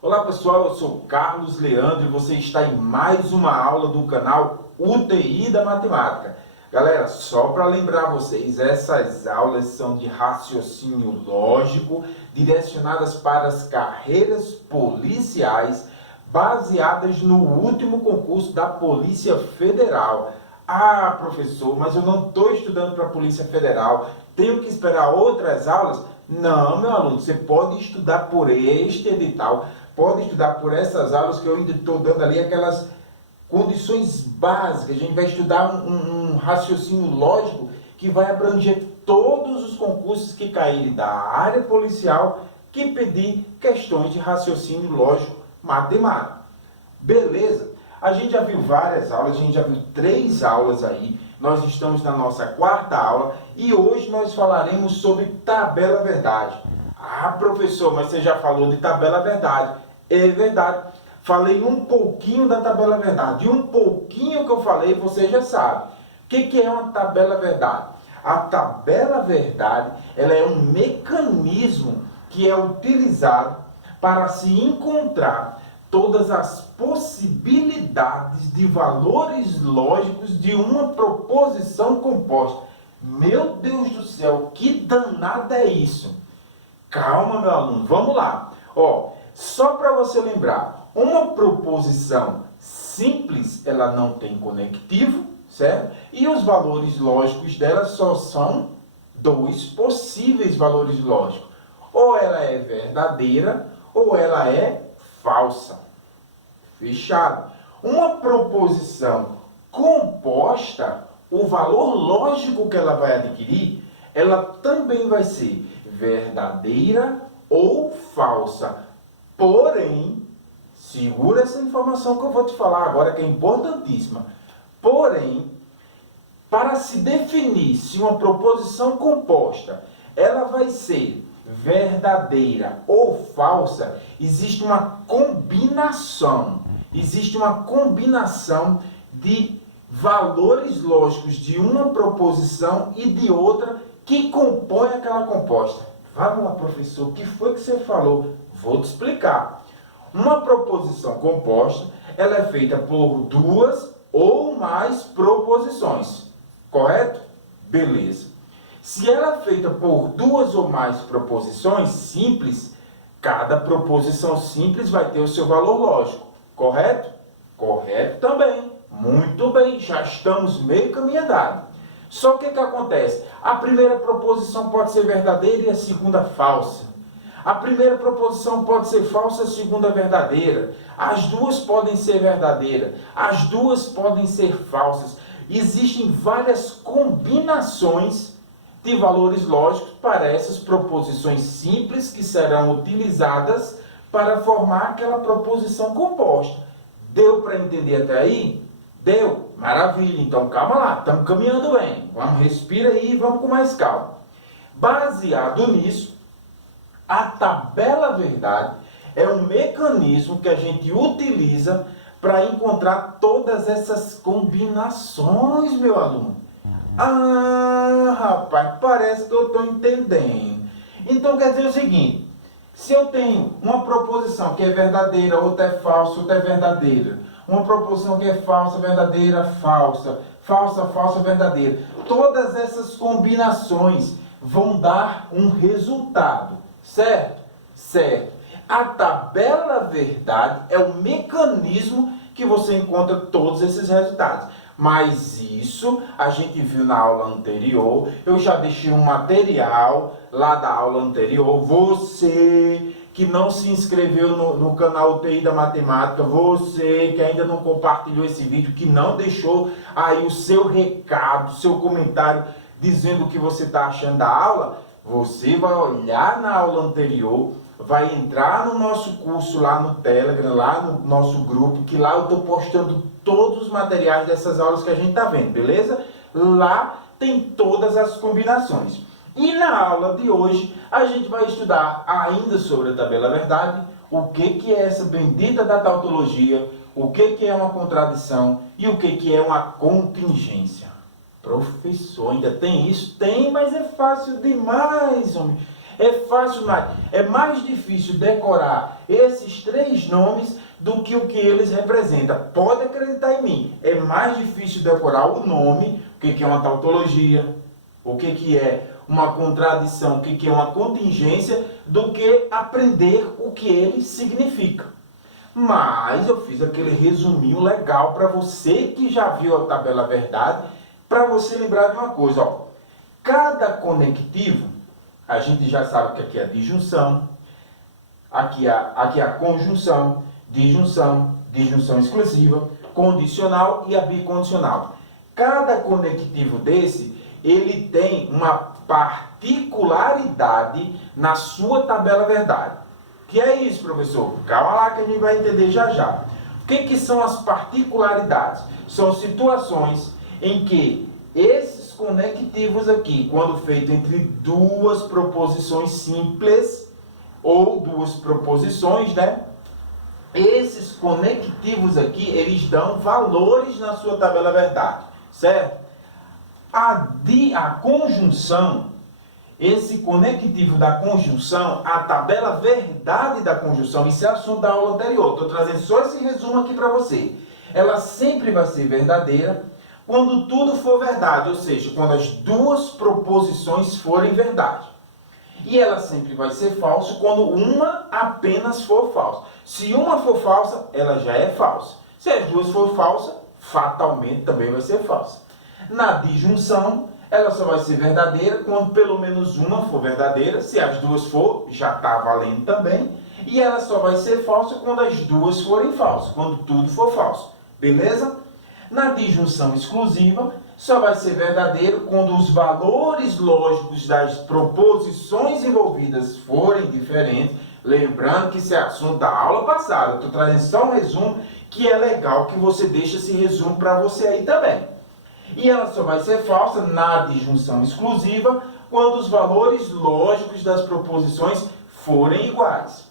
Olá pessoal, eu sou Carlos Leandro e você está em mais uma aula do canal UTI da Matemática. Galera, só para lembrar vocês, essas aulas são de raciocínio lógico, direcionadas para as carreiras policiais, baseadas no último concurso da Polícia Federal. Ah, professor, mas eu não estou estudando para a Polícia Federal, tenho que esperar outras aulas? Não, meu aluno, você pode estudar por este edital, pode estudar por essas aulas que eu ainda estou dando ali aquelas condições básicas. A gente vai estudar um raciocínio lógico que vai abranger todos os concursos que caírem da área policial que pedir questões de raciocínio lógico matemático. Beleza? A gente já viu várias aulas, a gente já viu 3 aulas aí. Nós estamos na nossa 4ª aula e hoje nós falaremos sobre tabela verdade. Ah, professor, mas você já falou de tabela verdade. É verdade. Falei um pouquinho da tabela verdade. E um pouquinho que eu falei, você já sabe. O que é uma tabela verdade? A tabela verdade, ela é um mecanismo que é utilizado para se encontrar todas as possibilidades de valores lógicos de uma proposição composta. Meu Deus do céu, que danada é isso? Calma, meu aluno, vamos lá. Só para você lembrar, uma proposição simples, ela não tem conectivo, certo? E os valores lógicos dela só são 2 possíveis valores lógicos. Ou ela é verdadeira, ou ela é falsa. Fechado. Uma proposição composta, o valor lógico que ela vai adquirir, ela também vai ser verdadeira ou falsa. Porém, segura essa informação que eu vou te falar agora, que é importantíssima. Porém, para se definir se uma proposição composta ela vai ser verdadeira ou falsa, existe uma combinação. Existe uma combinação de valores lógicos de uma proposição e de outra que compõe aquela composta. Vamos lá, professor, o que foi que você falou? Vou te explicar. Uma proposição composta, ela é feita por 2 ou mais proposições. Correto? Beleza. Se ela é feita por 2 ou mais proposições simples, cada proposição simples vai ter o seu valor lógico. Correto? Correto também. Muito bem, já estamos meio caminho andado. Só que o que acontece? A primeira proposição pode ser verdadeira e a segunda falsa. A primeira proposição pode ser falsa e a segunda verdadeira. As duas podem ser verdadeiras. As duas podem ser falsas. Existem várias combinações de valores lógicos para essas proposições simples que serão utilizadas para formar aquela proposição composta. Deu para entender até aí? Deu? Maravilha. Então calma lá, estamos caminhando bem. Vamos, respira aí e vamos com mais calma. Baseado nisso, a tabela verdade é um mecanismo que a gente utiliza para encontrar todas essas combinações, meu aluno. Ah, rapaz, parece que eu estou entendendo. Então quer dizer o seguinte, se eu tenho uma proposição que é verdadeira, outra é falsa, outra é verdadeira, uma proposição que é falsa, verdadeira, falsa, falsa, falsa, verdadeira, todas essas combinações vão dar um resultado, certo? Certo. A tabela verdade é o mecanismo que você encontra todos esses resultados. Mas isso a gente viu na aula anterior. Eu já deixei um material lá da aula anterior. Você que não se inscreveu no canal UTI da Matemática, você que ainda não compartilhou esse vídeo, que não deixou aí o seu recado, o seu comentário dizendo o que você está achando da aula, você vai olhar na aula anterior, vai entrar no nosso curso lá no Telegram, lá no nosso grupo, que lá eu estou postando todos os materiais dessas aulas que a gente está vendo, beleza? Lá tem todas as combinações. E na aula de hoje a gente vai estudar ainda sobre a tabela verdade, o que é essa bendita da tautologia, o que é uma contradição e o que é uma contingência. Professor, ainda tem isso? Tem, mas é fácil demais, homem. É fácil, mas é mais difícil decorar esses 3 nomes do que o que eles representam. Pode acreditar em mim, é mais difícil decorar o nome, o que é uma tautologia, o que é uma contradição, o que é uma contingência, do que aprender o que ele significa. Mas eu fiz aquele resuminho legal para você que já viu a tabela verdade, para você lembrar de uma coisa, ó. Cada conectivo, a gente já sabe que aqui é a disjunção, aqui é a conjunção, disjunção exclusiva, condicional e a bicondicional. Cada conectivo desse, ele tem uma particularidade na sua tabela verdade. Que é isso, professor? Calma lá que a gente vai entender já já. O que são as particularidades? São situações em que esses conectivos aqui, quando feito entre 2 proposições simples ou 2 proposições, né? Esses conectivos aqui, eles dão valores na sua tabela verdade, certo? A conjunção, esse conectivo da conjunção, a tabela verdade da conjunção, isso é assunto da aula anterior, estou trazendo só esse resumo aqui para você. Ela sempre vai ser verdadeira quando tudo for verdade, ou seja, quando as 2 proposições forem verdade. E ela sempre vai ser falsa quando uma apenas for falsa. Se uma for falsa, ela já é falsa. Se as 2 for falsas, fatalmente também vai ser falsa. Na disjunção, ela só vai ser verdadeira quando pelo menos uma for verdadeira. Se as 2 for, já está valendo também. E ela só vai ser falsa quando as 2 forem falsas, quando tudo for falso. Beleza? Na disjunção exclusiva, só vai ser verdadeiro quando os valores lógicos das proposições envolvidas forem diferentes. Lembrando que isso é assunto da aula passada. Estou trazendo só um resumo, que é legal que você deixe esse resumo para você aí também. E ela só vai ser falsa na disjunção exclusiva quando os valores lógicos das proposições forem iguais.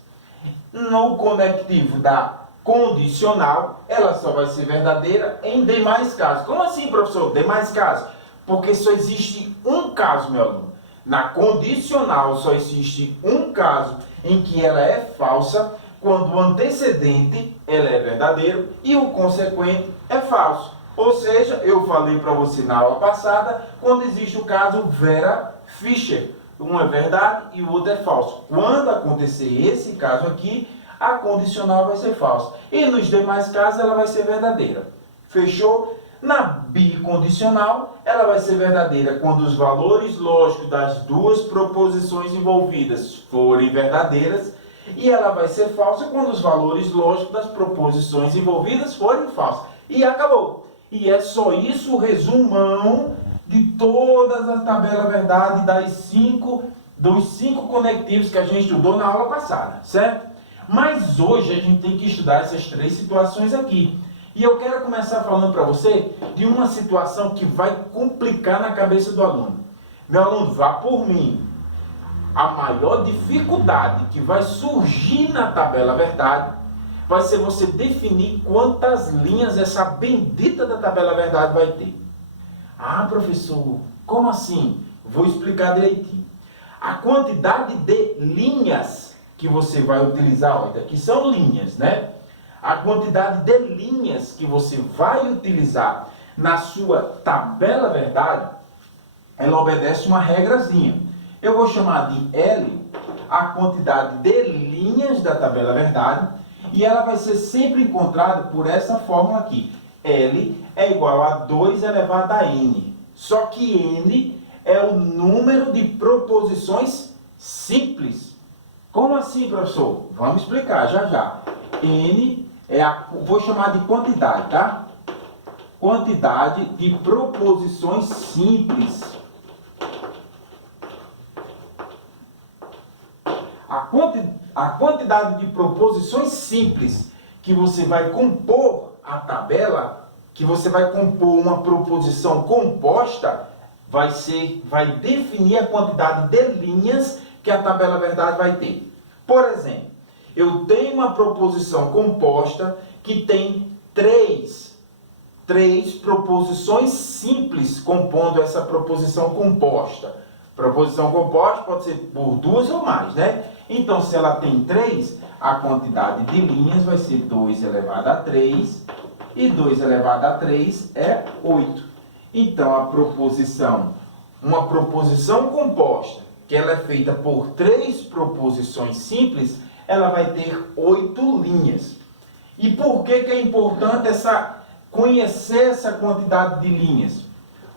No conectivo da condicional, ela só vai ser verdadeira em demais casos. Como assim, professor? Demais casos? Porque só existe um caso, meu aluno. Na condicional só existe um caso em que ela é falsa, quando o antecedente ela é verdadeiro e o consequente é falso. Ou seja, eu falei para você na aula passada, quando existe o caso Vera Fischer. Um é verdade e o outro é falso. Quando acontecer esse caso aqui, a condicional vai ser falsa. E nos demais casos ela vai ser verdadeira. Fechou? Na bicondicional, ela vai ser verdadeira quando os valores lógicos das 2 proposições envolvidas forem verdadeiras. E ela vai ser falsa quando os valores lógicos das proposições envolvidas forem falsas. E acabou. E é só isso o resumão de todas as tabelas verdade dos 5 conectivos que a gente estudou na aula passada, certo? Mas hoje a gente tem que estudar essas 3 situações aqui. E eu quero começar falando para você de uma situação que vai complicar na cabeça do aluno. Meu aluno, vá por mim. A maior dificuldade que vai surgir na tabela verdade vai ser você definir quantas linhas essa bendita da tabela verdade vai ter. Ah, professor, como assim? Vou explicar direitinho. A quantidade de linhas que você vai utilizar, olha, aqui são linhas, né? A quantidade de linhas que você vai utilizar na sua tabela verdade, ela obedece uma regrazinha. Eu vou chamar de L a quantidade de linhas da tabela verdade, e ela vai ser sempre encontrada por essa fórmula aqui. L é igual a 2 elevado a N. Só que N é o número de proposições simples. Como assim, professor? Vamos explicar já já. N é vou chamar de quantidade, tá? Quantidade de proposições simples. A quantidade de proposições simples que você vai compor a tabela, que você vai compor uma proposição composta, vai definir a quantidade de linhas que a tabela verdade vai ter. Por exemplo, eu tenho uma proposição composta que tem três proposições simples compondo essa proposição composta. Proposição composta pode ser por duas ou mais, né? Então, se ela tem 3, a quantidade de linhas vai ser 2 elevado a 3, e 2 elevado a 3 é 8. Então, uma proposição composta, que ela é feita por 3 proposições simples, ela vai ter 8 linhas. E por que é importante conhecer essa quantidade de linhas?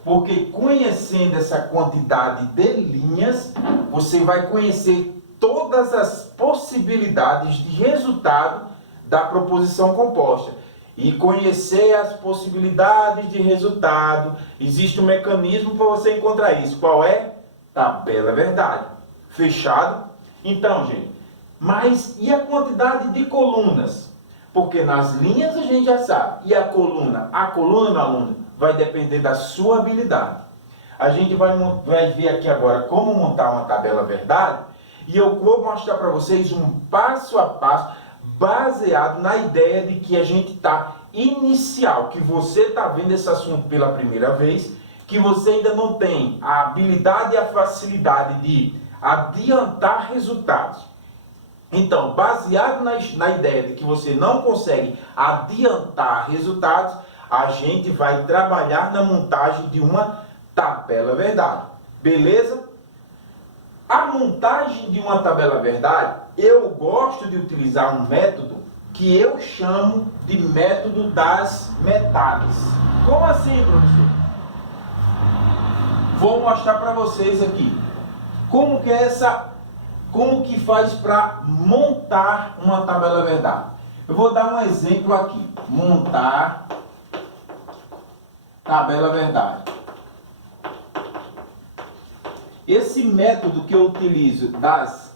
Porque conhecendo essa quantidade de linhas, você vai conhecer todas as possibilidades de resultado da proposição composta. E conhecer as possibilidades de resultado, existe um mecanismo para você encontrar isso. Qual é? Tabela verdade. Fechado? Então, gente, mas e a quantidade de colunas? Porque nas linhas a gente já sabe. E a coluna? A coluna, meu aluno, vai depender da sua habilidade. A gente vai ver aqui agora como montar uma tabela verdade. E eu vou mostrar para vocês um passo a passo baseado na ideia de que a gente está inicial, que você está vendo esse assunto pela primeira vez, que você ainda não tem a habilidade e a facilidade de adiantar resultados. Então, baseado na ideia de que você não consegue adiantar resultados, a gente vai trabalhar na montagem de uma tabela verdade. Beleza? A montagem de uma tabela verdade, eu gosto de utilizar um método que eu chamo de método das metades. Como assim, professor? Vou mostrar para vocês aqui como que faz para montar uma tabela verdade. Eu vou dar um exemplo aqui. Montar tabela verdade. Esse método que eu utilizo das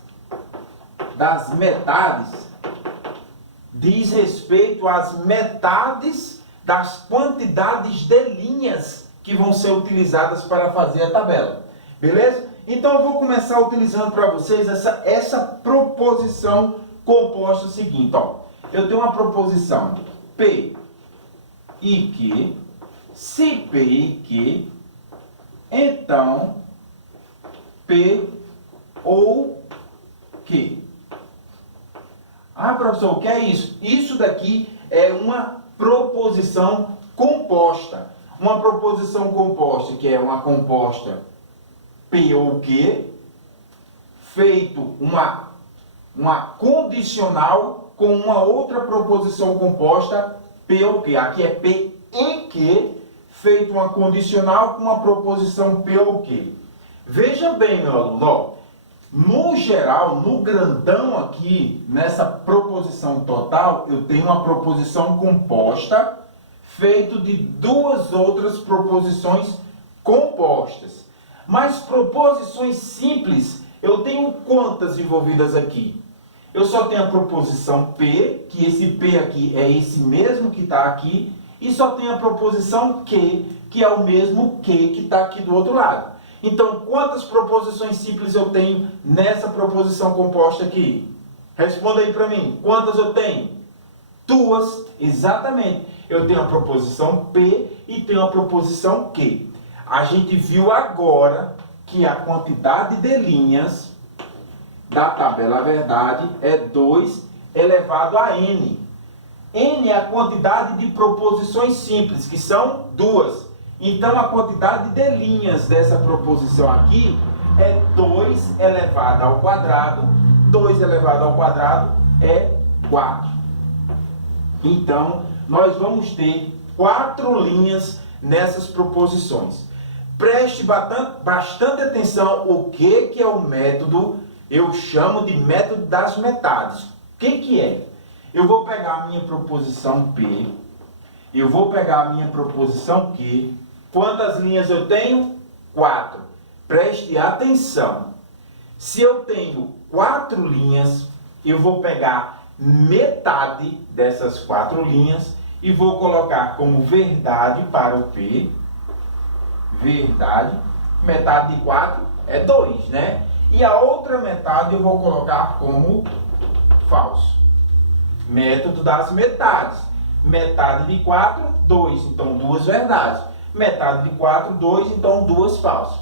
metades diz respeito às metades das quantidades de linhas que vão ser utilizadas para fazer a tabela. Beleza? Então eu vou começar utilizando para vocês essa proposição composta seguinte. Ó. Eu tenho uma proposição P e Q. Se P e Q, então P ou Q. Ah, professor, o que é isso? Isso daqui é uma proposição composta. Uma proposição composta, que é uma composta P ou Q, feito uma condicional com uma outra proposição composta P ou Q. Aqui é P e Q, feito uma condicional com uma proposição P ou Q. Veja bem, meu aluno, ó, no geral, no grandão aqui, nessa proposição total, eu tenho uma proposição composta feito de duas outras proposições compostas. Mas proposições simples, eu tenho quantas envolvidas aqui? Eu só tenho a proposição P, que esse P aqui é esse mesmo que está aqui, e só tenho a proposição Q, que é o mesmo Q que está aqui do outro lado. Então, quantas proposições simples eu tenho nessa proposição composta aqui? Responda aí para mim. Quantas eu tenho? Duas, exatamente. Eu tenho a proposição P e tenho a proposição Q. A gente viu agora que a quantidade de linhas da tabela verdade é 2 elevado a N. N é a quantidade de proposições simples, que são duas. Então, a quantidade de linhas dessa proposição aqui é 2 elevado ao quadrado. 2 elevado ao quadrado é 4. Então, nós vamos ter 4 linhas nessas proposições. Preste bastante atenção o que é o método, eu chamo de método das metades. O que é? Eu vou pegar a minha proposição P, eu vou pegar a minha proposição Q. Quantas linhas eu tenho? 4. Preste atenção. Se eu tenho 4 linhas, eu vou pegar metade dessas 4 linhas e vou colocar como verdade para o P. Verdade. Metade de 4 é 2, né? E a outra metade eu vou colocar como falso. Método das metades. Metade de 4, 2. Então, 2 verdades. Metade de 4, 2, então 2 falsas.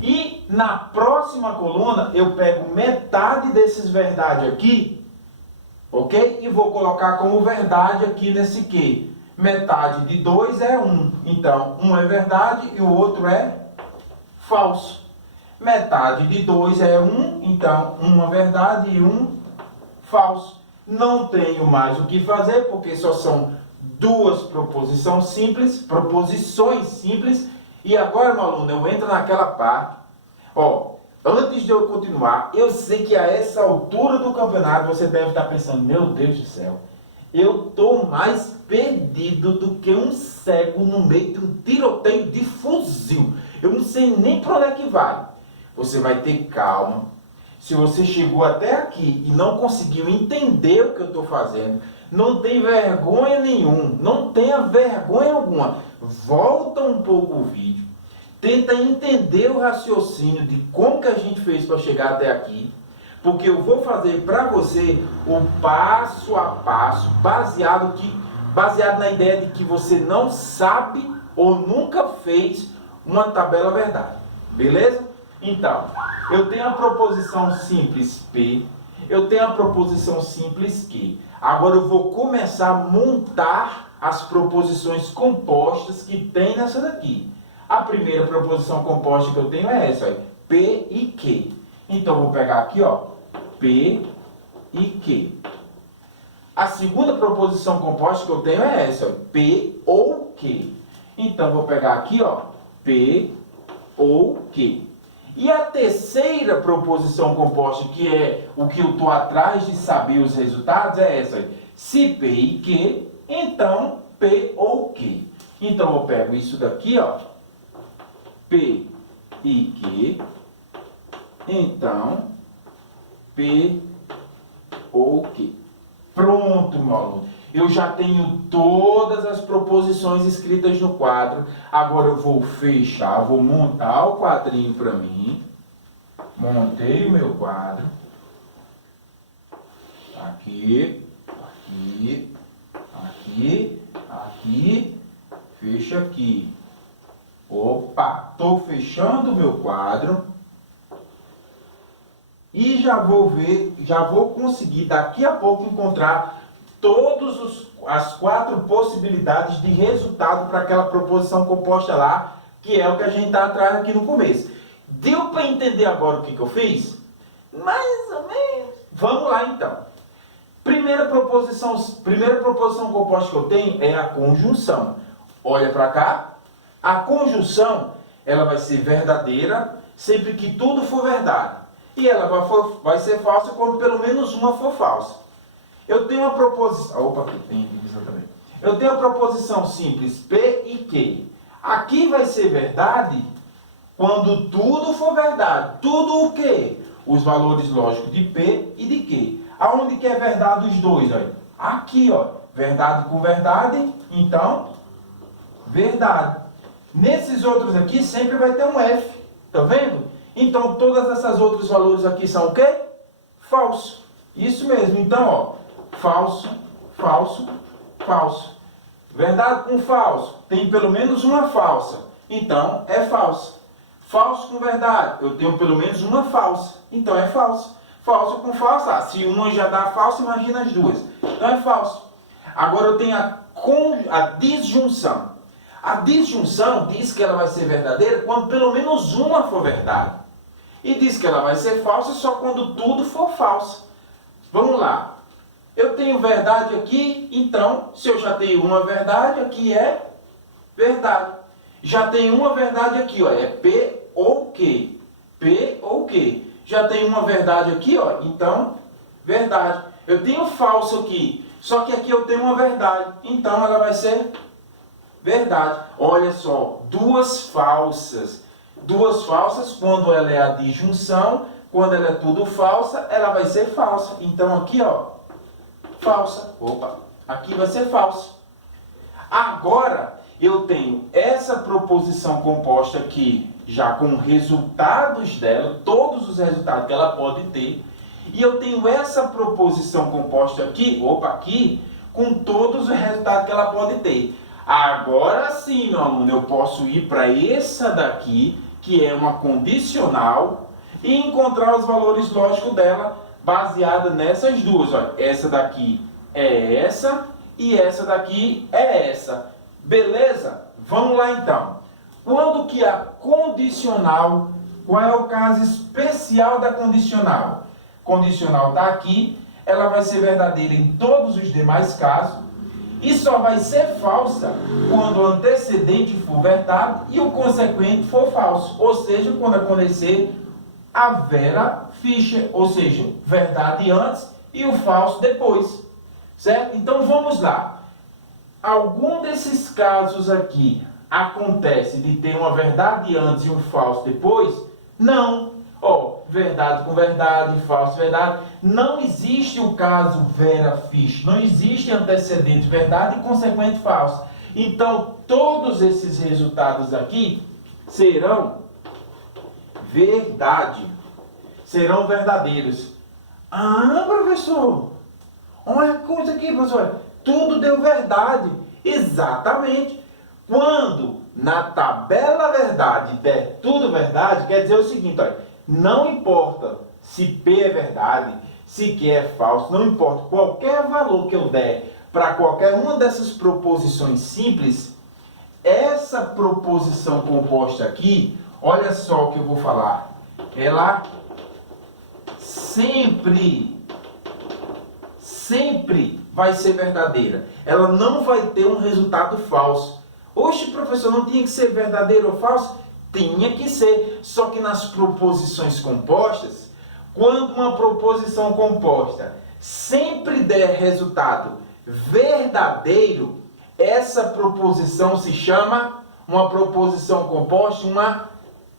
E na próxima coluna eu pego metade desses verdade aqui, ok? E vou colocar como verdade aqui nesse Q. Metade de 2 é 1. Então, um é verdade e o outro é falso. Metade de 2 é 1. Então, uma verdade e um falso. Não tenho mais o que fazer, porque só são duas proposições simples. E agora, meu aluno, eu entro naquela parte. Ó, antes de eu continuar, eu sei que a essa altura do campeonato você deve estar pensando, meu Deus do céu, eu estou mais perdido do que um cego no meio de um tiroteio de fuzil. Eu não sei nem para onde é que vai. Você vai ter calma. Se você chegou até aqui e não conseguiu entender o que eu estou fazendo, não tem vergonha nenhuma, não tenha vergonha alguma. Volta um pouco o vídeo, tenta entender o raciocínio de como que a gente fez para chegar até aqui, porque eu vou fazer para você o passo a passo, baseado na ideia de que você não sabe ou nunca fez uma tabela verdade, beleza? Então, eu tenho a proposição simples P, eu tenho a proposição simples Q. Agora eu vou começar a montar as proposições compostas que tem nessa daqui. A primeira proposição composta que eu tenho é essa, ó, P e Q. Então eu vou pegar aqui, ó, P e Q. A segunda proposição composta que eu tenho é essa, ó, P ou Q. Então eu vou pegar aqui, ó, P ou Q. E a terceira proposição composta, que é o que eu estou atrás de saber os resultados, é essa. Se P e Q, então P ou Q. Então eu pego isso daqui, ó, P e Q, então P ou Q. Pronto, meu aluno. Eu já tenho todas as proposições escritas no quadro. Agora eu vou fechar, vou montar o quadrinho para mim. Montei o meu quadro. Aqui, aqui, aqui, aqui, fecha aqui. Opa, estou fechando o meu quadro. E já vou ver, já vou conseguir daqui a pouco encontrar as 4 possibilidades de resultado para aquela proposição composta lá, que é o que a gente está atrás aqui no começo. Deu para entender agora o que eu fiz? Mais ou menos. Vamos lá então. Primeira proposição composta que eu tenho é a conjunção. Olha para cá. A conjunção, ela vai ser verdadeira sempre que tudo for verdade. E ela vai ser falsa quando pelo menos uma for falsa. Eu tenho uma proposição... Opa, aqui tem divisão também. Eu tenho a proposição simples P e Q. Aqui vai ser verdade quando tudo for verdade. Tudo o quê? Os valores lógicos de P e de Q. Aonde que é verdade os dois? Olha? Aqui, ó. Verdade com verdade, então, verdade. Nesses outros aqui sempre vai ter um F. Tá vendo? Então, todas essas outros valores aqui são o quê? Falso. Isso mesmo. Então, ó. Falso, falso, falso. Verdade com falso. Tem pelo menos uma falsa. Então, é falso. Falso com verdade. Eu tenho pelo menos uma falsa. Então, é falso. Falso com falsa. Se uma já dá falsa, imagina as duas. Então, é falso. Agora, eu tenho a disjunção. A disjunção diz que ela vai ser verdadeira quando pelo menos uma for verdade. E diz que ela vai ser falsa só quando tudo for falso. Vamos lá. Eu tenho verdade aqui, então, se eu já tenho uma verdade, aqui é verdade. Já tenho uma verdade aqui, ó, é P ou Q. P ou Q. Já tenho uma verdade aqui, ó, então, verdade. Eu tenho falso aqui, só que aqui eu tenho uma verdade, então ela vai ser verdade. Olha só, duas falsas. Duas falsas, quando ela é a disjunção, quando ela é tudo falsa, ela vai ser falsa. Então aqui, ó, falsa. Opa, aqui vai ser falso. Agora, eu tenho essa proposição composta aqui, já com resultados dela, todos os resultados que ela pode ter. E eu tenho essa proposição composta aqui, opa, aqui, com todos os resultados que ela pode ter. Agora sim, meu aluno, eu posso ir para essa daqui, que é uma condicional, e encontrar os valores lógicos dela baseada nessas duas. Olha, essa daqui é essa e essa daqui é essa. Beleza? Vamos lá então. Quando que a condicional, qual é o caso especial da condicional? Condicional está aqui, ela vai ser verdadeira em todos os demais casos e só vai ser falsa quando o antecedente for verdade e o consequente for falso. Ou seja, quando acontecer a vera ficha, ou seja, verdade antes e o falso depois. Certo? Então vamos lá. Algum desses casos aqui acontece de ter uma verdade antes e um falso depois? Não. Ó, verdade com verdade, falso verdade. Não existe o caso vera ficha. Não existe antecedente verdade e consequente falso. Então, todos esses resultados aqui serão verdade. Serão verdadeiros. Ah, professor, olha a coisa aqui, professor. Tudo deu verdade. Exatamente. Quando na tabela verdade der tudo verdade, quer dizer o seguinte, olha, não importa se P é verdade, se Q é falso, não importa qualquer valor que eu der para qualquer uma dessas proposições simples, essa proposição composta aqui, olha só o que eu vou falar, ela sempre vai ser verdadeira. Ela não vai ter um resultado falso. Oxe, professor, não tinha que ser verdadeiro ou falso? Tinha que ser. Só que nas proposições compostas, quando uma proposição composta sempre der resultado verdadeiro, essa proposição se chama uma proposição composta, uma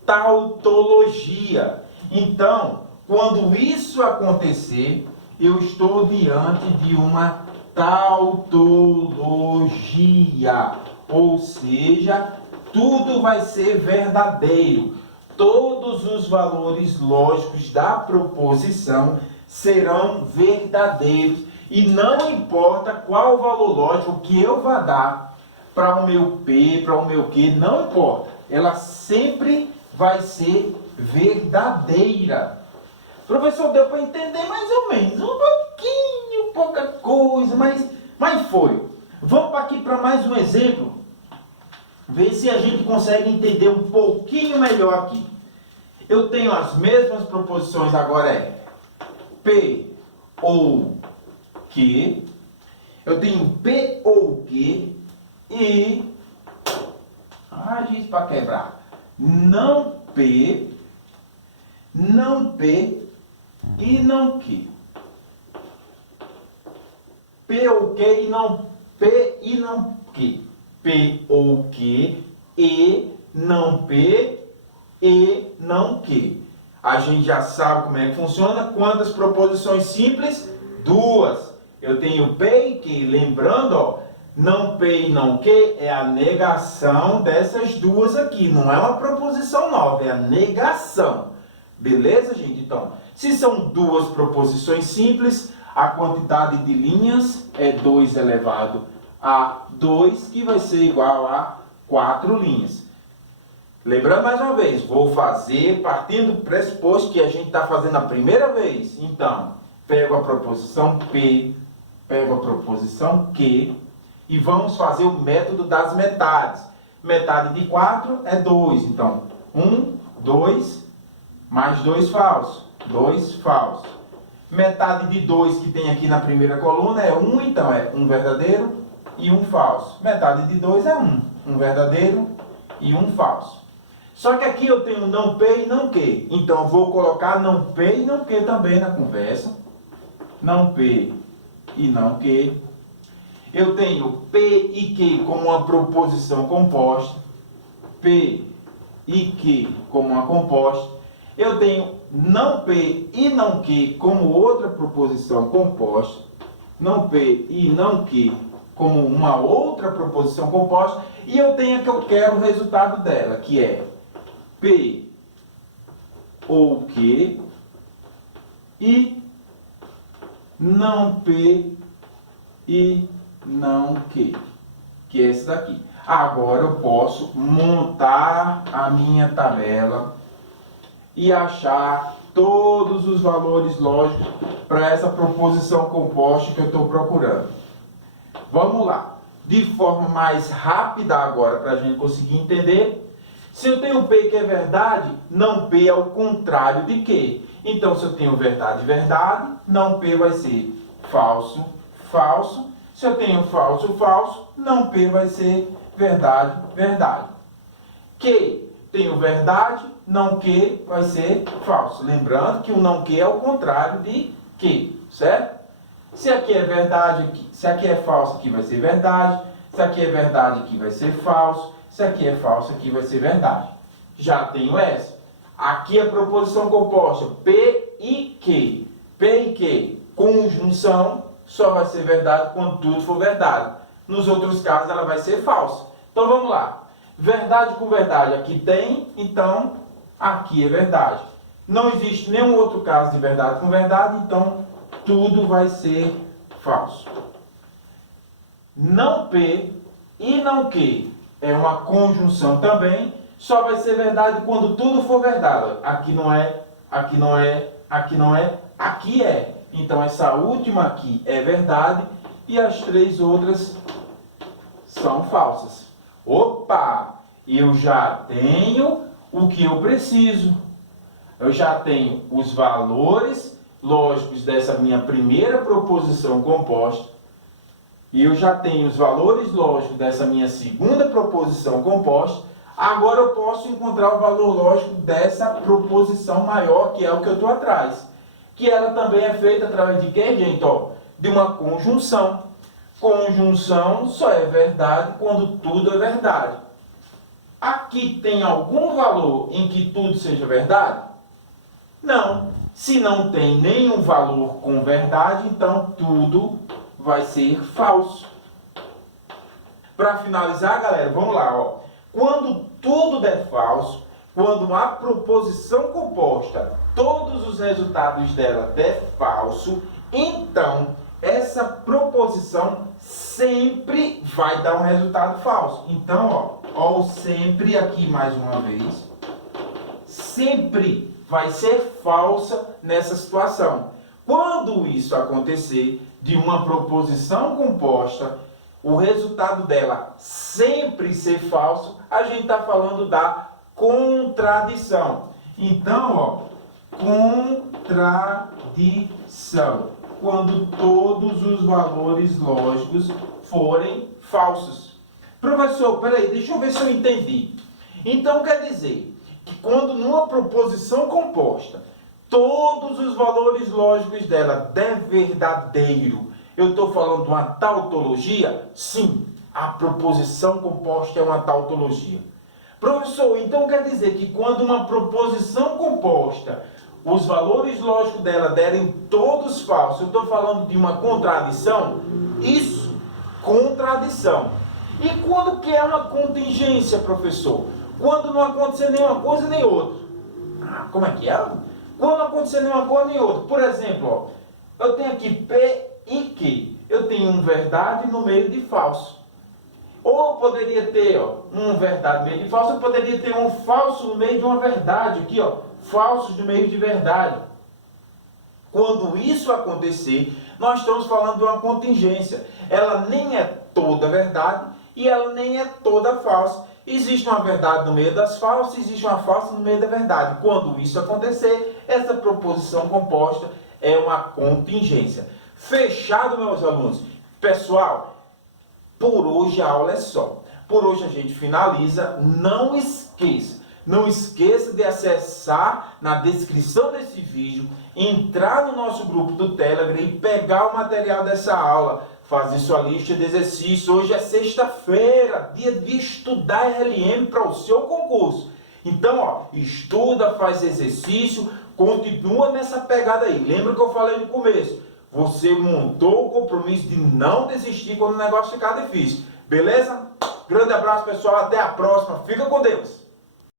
tautologia. Então, quando isso acontecer, eu estou diante de uma tautologia, ou seja, tudo vai ser verdadeiro. Todos os valores lógicos da proposição serão verdadeiros e não importa qual valor lógico que eu vá dar para o meu P, para o meu Q, não importa. Ela sempre vai ser verdadeira. Professor, deu para entender mais ou menos, um pouquinho, pouca coisa, mas foi. Vamos aqui para mais um exemplo, ver se a gente consegue entender um pouquinho melhor aqui. Eu tenho as mesmas proposições, agora é P ou Q, eu tenho P ou Q e, diz para quebrar, não P e não Q. P ou Q e não P e não Q. P ou Q e não P e não Q. A gente já sabe como é que funciona. Quantas proposições simples? Duas. Eu tenho P e Q. Lembrando, ó, não P e não Q é a negação dessas duas aqui. Não é uma proposição nova, é a negação. Beleza, gente? Então, se são duas proposições simples, a quantidade de linhas é 2 elevado a 2, que vai ser igual a 4 linhas. Lembrando mais uma vez, vou fazer partindo do pressuposto que a gente está fazendo a primeira vez. Então, pego a proposição P, pego a proposição Q e vamos fazer o método das metades. Metade de 4 é 2. Então, 1, 2, mais 2 falsos. 2 falsos. Metade de 2 que tem aqui na primeira coluna é 1, então é um verdadeiro e um falso. Metade de 2 é 1. Um verdadeiro e um falso. Só que aqui eu tenho não P e não Q. Então, eu vou colocar não P e não Q também na conversa. Não P e não Q. Eu tenho P e Q como uma proposição composta. P e Q como uma composta. Eu tenho não P e não Q como outra proposição composta. Não P e não Q como uma outra proposição composta. E eu tenho a que eu quero o resultado dela, que é P ou Q e não P e não Q, que é esse daqui. Agora eu posso montar a minha tabela e achar todos os valores lógicos para essa proposição composta que eu estou procurando. Vamos lá. De forma mais rápida agora, para a gente conseguir entender. Se eu tenho P que é verdade, não P é o contrário de quê? Então, se eu tenho verdade, verdade, não P vai ser falso, falso. Se eu tenho falso, falso, não P vai ser verdade, verdade. Que tenho verdade, não que vai ser falso. Lembrando que o não que é o contrário de que, certo? Se aqui é verdade, se aqui é falso, aqui vai ser verdade. Se aqui é verdade, aqui vai ser falso. Se aqui é falso, aqui vai ser verdade. Já tenho essa. Aqui a proposição composta P e Q. P e Q, conjunção, só vai ser verdade quando tudo for verdade. Nos outros casos ela vai ser falsa. Então vamos lá. Verdade com verdade aqui tem, então aqui é verdade. Não existe nenhum outro caso de verdade com verdade, então tudo vai ser falso. Não P e não Q é uma conjunção também, só vai ser verdade quando tudo for verdade. Aqui não é, aqui não é, aqui não é, aqui é. Então essa última aqui é verdade e as três outras são falsas. Opa! Eu já tenho o que eu preciso. Eu já tenho os valores lógicos dessa minha primeira proposição composta. E eu já tenho os valores lógicos dessa minha segunda proposição composta. Agora eu posso encontrar o valor lógico dessa proposição maior, que é o que eu estou atrás. Que ela também é feita através de quê, gente? Ó, de uma conjunção. Conjunção só é verdade quando tudo é verdade. Aqui tem algum valor em que tudo seja verdade? Não. Se não tem nenhum valor com verdade, então tudo vai ser falso. Para finalizar, galera, vamos lá. Ó. Quando tudo der falso, quando a proposição composta, todos os resultados dela der falso, então essa proposição sempre vai dar um resultado falso. Então, ó o sempre aqui mais uma vez, sempre vai ser falsa nessa situação. Quando isso acontecer, de uma proposição composta, o resultado dela sempre ser falso, a gente está falando da contradição. Então, contradição. Quando todos os valores lógicos forem falsos. Professor, peraí, deixa eu ver se eu entendi. Então quer dizer que quando numa proposição composta, todos os valores lógicos dela der verdadeiro, eu estou falando de uma tautologia? Sim, a proposição composta é uma tautologia. Professor, então quer dizer que quando uma proposição composta, os valores lógicos dela derem todos falsos, eu estou falando de uma contradição? Isso, contradição. E quando que é uma contingência, professor? Quando não acontecer nenhuma coisa nem outra. Como é que é? Quando não acontecer nenhuma coisa nem outra. Por exemplo, ó, eu tenho aqui P e Q. Eu tenho um verdade no meio de falso. Ou eu poderia ter um verdade no meio de falso, eu poderia ter um falso no meio de uma verdade. Aqui, ó, falsos no meio de verdade. Quando isso acontecer, nós estamos falando de uma contingência. Ela nem é toda verdade e ela nem é toda falsa. Existe uma verdade no meio das falsas, existe uma falsa no meio da verdade. Quando isso acontecer, essa proposição composta é uma contingência. Fechado, meus alunos? Pessoal, por hoje a aula é só. Por hoje a gente finaliza. Não esqueça de acessar na descrição desse vídeo, entrar no nosso grupo do Telegram e pegar o material dessa aula. Fazer sua lista de exercícios. Hoje é sexta-feira, dia de estudar RLM para o seu concurso. Então, estuda, faz exercício, continua nessa pegada aí. Lembra que eu falei no começo? Você montou o compromisso de não desistir quando o negócio ficar difícil. Beleza? Grande abraço, pessoal. Até a próxima. Fica com Deus.